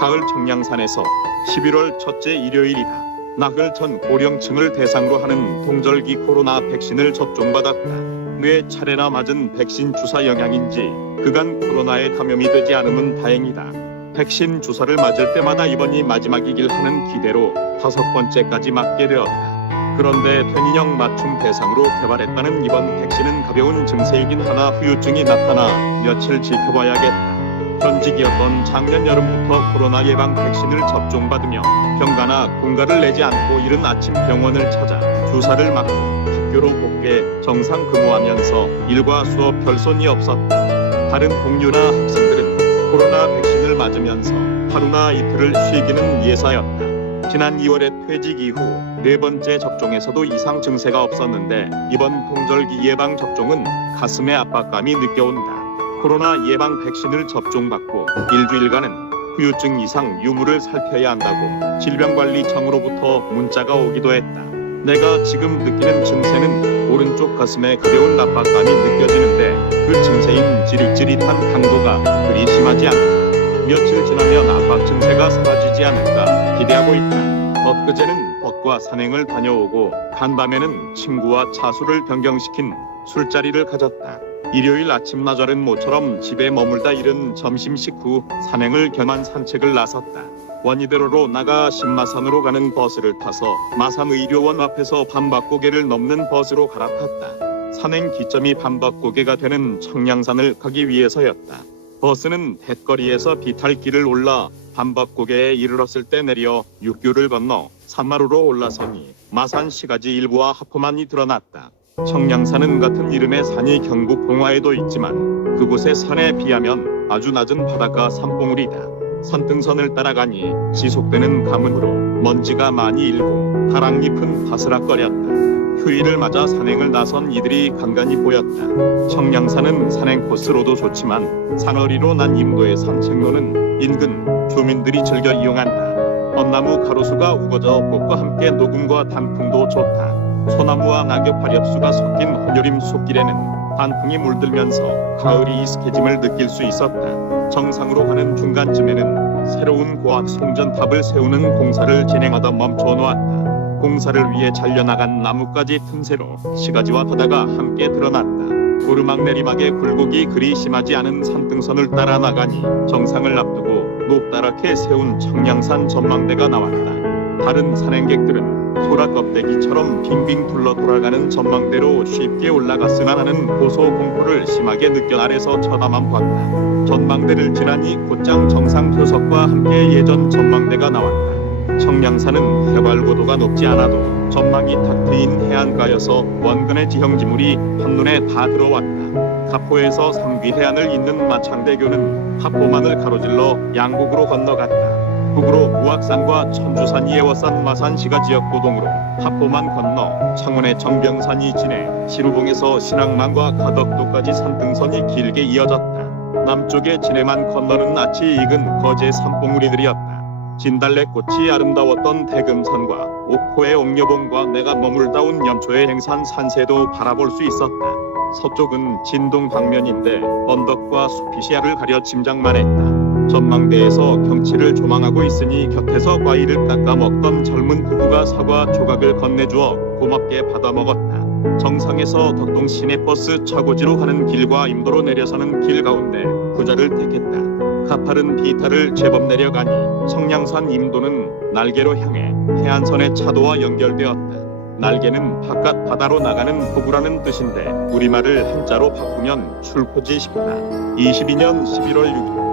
가을 청량산에서 11월 첫째 일요일이다. 나흘 전 고령층을 대상으로 하는 동절기 코로나 백신을 접종받았다. 뇌 차례나 맞은 백신 주사 영향인지 그간 코로나에 감염이 되지 않으면 다행이다. 백신 주사를 맞을 때마다 이번이 마지막이길 하는 기대로 다섯 번째까지 맞게 되었다. 그런데 편인형 맞춤 대상으로 개발했다는 이번 백신은 가벼운 증세이긴 하나 후유증이 나타나 며칠 지켜봐야겠다. 전직이었던 작년 여름부터 코로나 예방 백신을 접종받으며 병가나 공가를 내지 않고 이른 아침 병원을 찾아 주사를 맞고 학교로 복귀해 정상 근무하면서 일과 수업 별손이 없었다. 다른 동료나 학생들은 코로나 백신을 맞으면서 하루나 이틀을 쉬기는 예사였다. 지난 2월에 퇴직 이후 네 번째 접종에서도 이상 증세가 없었는데 이번 동절기 예방 접종은 가슴의 압박감이 느껴온다. 코로나 예방 백신을 접종받고 일주일간은 후유증 이상 유무를 살펴야 한다고 질병관리청으로부터 문자가 오기도 했다. 내가 지금 느끼는 증세는 오른쪽 가슴에 가벼운 압박감이 느껴지는데 그 증세인 지릿지릿한 강도가 그리 심하지 않다. 며칠 지나면 압박 증세가 사라지지 않을까 기대하고 있다. 엊그제는 벗과 산행을 다녀오고 간밤에는 친구와 차수를 변경시킨 술자리를 가졌다. 일요일 아침나절은 모처럼 집에 머물다 이른 점심 식 후 산행을 겸한 산책을 나섰다. 원희대로로 나가 신마산으로 가는 버스를 타서 마산의료원 앞에서 밤박고개를 넘는 버스로 갈아탔다. 산행 기점이 밤박고개가 되는 청량산을 가기 위해서였다. 버스는 뱃거리에서 비탈길을 올라 밤박고개에 이르렀을 때 내려 육교를 건너 산마루로 올라서니 마산 시가지 일부와 하포만이 드러났다. 청량산은 같은 이름의 산이 경북 봉화에도 있지만 그곳의 산에 비하면 아주 낮은 바닷가 산봉우리다. 산등선을 따라가니 지속되는 가뭄으로 먼지가 많이 일고 가랑잎은 바스락거렸다. 휴일을 맞아 산행을 나선 이들이 간간히 보였다. 청량산은 산행 코스로도 좋지만 산허리로 난 임도의 산책로는 인근 주민들이 즐겨 이용한다. 벚나무 가로수가 우거져 꽃과 함께 녹음과 단풍도 좋다. 소나무와 낙엽 발엽수가 섞인 헌여림 숲길에는 단풍이 물들면서 가을이 이슥해짐을 느낄 수 있었다. 정상으로 가는 중간쯤에는 새로운 고압 송전탑을 세우는 공사를 진행하다 멈춰 놓았다. 공사를 위해 잘려나간 나뭇가지 틈새로 시가지와 바다가 함께 드러났다. 오르막 내리막의 굴곡이 그리 심하지 않은 산등선을 따라 나가니 정상을 앞두고 높다랗게 세운 청량산 전망대가 나왔다. 다른 산행객들은 소라 껍데기처럼 빙빙 둘러 돌아가는 전망대로 쉽게 올라갔으나 하는 고소 공포를 심하게 느껴 아래서 쳐다만 봤다. 전망대를 지나니 곧장 정상 표석과 함께 예전 전망대가 나왔다. 청량산은 해발 고도가 높지 않아도 전망이 탁 트인 해안가여서 원근의 지형지물이 한눈에 다 들어왔다. 가포에서 삼귀 해안을 잇는 마창대교는 하포만을 가로질러 양곡으로 건너갔다. 북으로 무악산과 천주산이 에워싼 마산시가 지역 고동으로 하포만 건너 창원의 정병산이 지내 시루봉에서 신앙만과 가덕도까지 산등선이 길게 이어졌다. 남쪽의 진해만 건너는 낯이 익은 거제 산봉우리들이었다. 진달래꽃이 아름다웠던 대금산과 옥포의 옥녀봉과 내가 머물다 온 연초의 행산 산세도 바라볼 수 있었다. 서쪽은 진동 방면인데 언덕과 숲이 시야를 가려 짐작만 했다. 전망대에서 경치를 조망하고 있으니 곁에서 과일을 깎아 먹던 젊은 부부가 사과 조각을 건네주어 고맙게 받아 먹었다. 정상에서 덕동 시내버스 차고지로 가는 길과 임도로 내려서는 길 가운데 부자를 택했다. 가파른 비탈을 제법 내려가니 청량산 임도는 날개로 향해 해안선의 차도와 연결되었다. 날개는 바깥 바다로 나가는 포구라는 뜻인데 우리말을 한자로 바꾸면 출포지 싶다. 22년 11월 6일